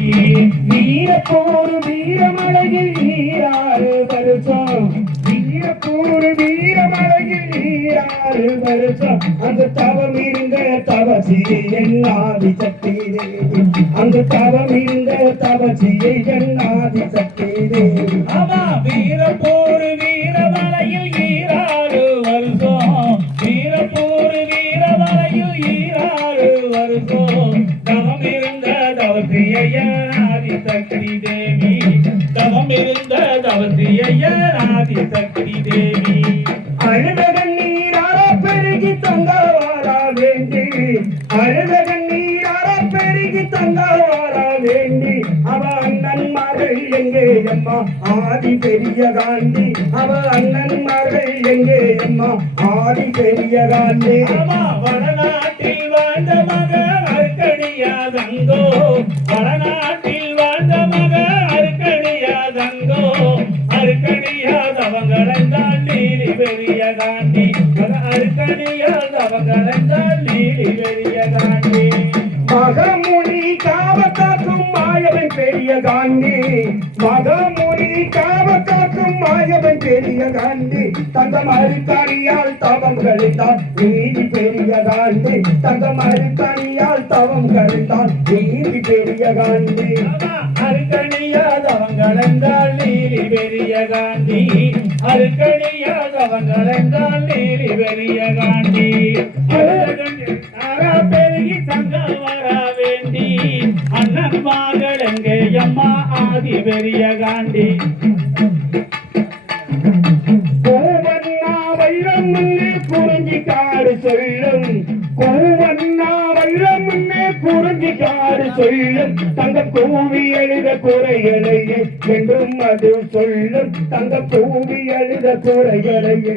வீரப்போர் வீரமலையில் நீராறு வருஷம் வீரப்போர் வீரமலையில் நீராறு வருஷம் அந்த தவம் இருந்த தவசியை என்னாதி சக்தி தேவி அந்த தவம் இருந்த தவசியை என்னாதி சக்தி தேவி ஆமா வீரப்போர் வீரமலையில் ஈராறு வருஷம் வீரப்போர் வீரமலையில் ஈராறு வருஷம் தவம் இருந்த தவசியாதி சக்தி தேவி தவம் இருந்த தவசியாதி சக்தி தேவி அழுதகன் நீரார பெருகி தங்கவாரா வேண்டி அழுதகன் நீரார பெருகி தங்கவாரா வேண்டி அவ அண்ணன் மகள் எங்கே அம்மா ஆதி பெரிய காந்தி அவ அண்ணன் மகள் எங்கே அம்மா ஆதி பெரிய காந்தி ஆமா வடநாட்டில் வாழ்ந்த மக அர்க்கணியாதங்கோ வடநாட்டில் வாழ்ந்த மக அர்க்கணியாதங்கோ அர்க்கணியாதவங்களென்றால் நீலி பெரிய காந்தி அர்க்கணியாதவங்களென்றால் நீலி பெரிய காந்தி மகமுனி காவத்தாக்கும் மாயவன் பெரிய காந்தி மகமுனி காவத்தாக்கும் மாயவன் பெரிய காந்தி தங்கம் அருக்காணியால் தவம் கழித்தான் நீதி பெரிய காந்தி தங்கம் அருக்காணியால் தவம் கழித்தான் நீதி பெரிய காந்தி அருக்கணியாதவங்களென்றால் நீலி பெரிய காந்தி அருக்கணியாதவங்களென்றால் நீலி பெரிய காந்தி பெருகி தங்கம் வர வேண்டி அண்ணன் மகள் எங்கே அம்மா ஆதி பெரிய காந்தி கோவண்ணா வைரம் முன்னே குறிஞ்சி காடு சொல்லும் கோவண்ணா வைரம் முன்னே குறிஞ்சி காடு சொல்லும் தங்க கூவி எழுத குறைகளையே என்றும் அது சொல்லும் தங்க கூவி எழுத குறைகளையே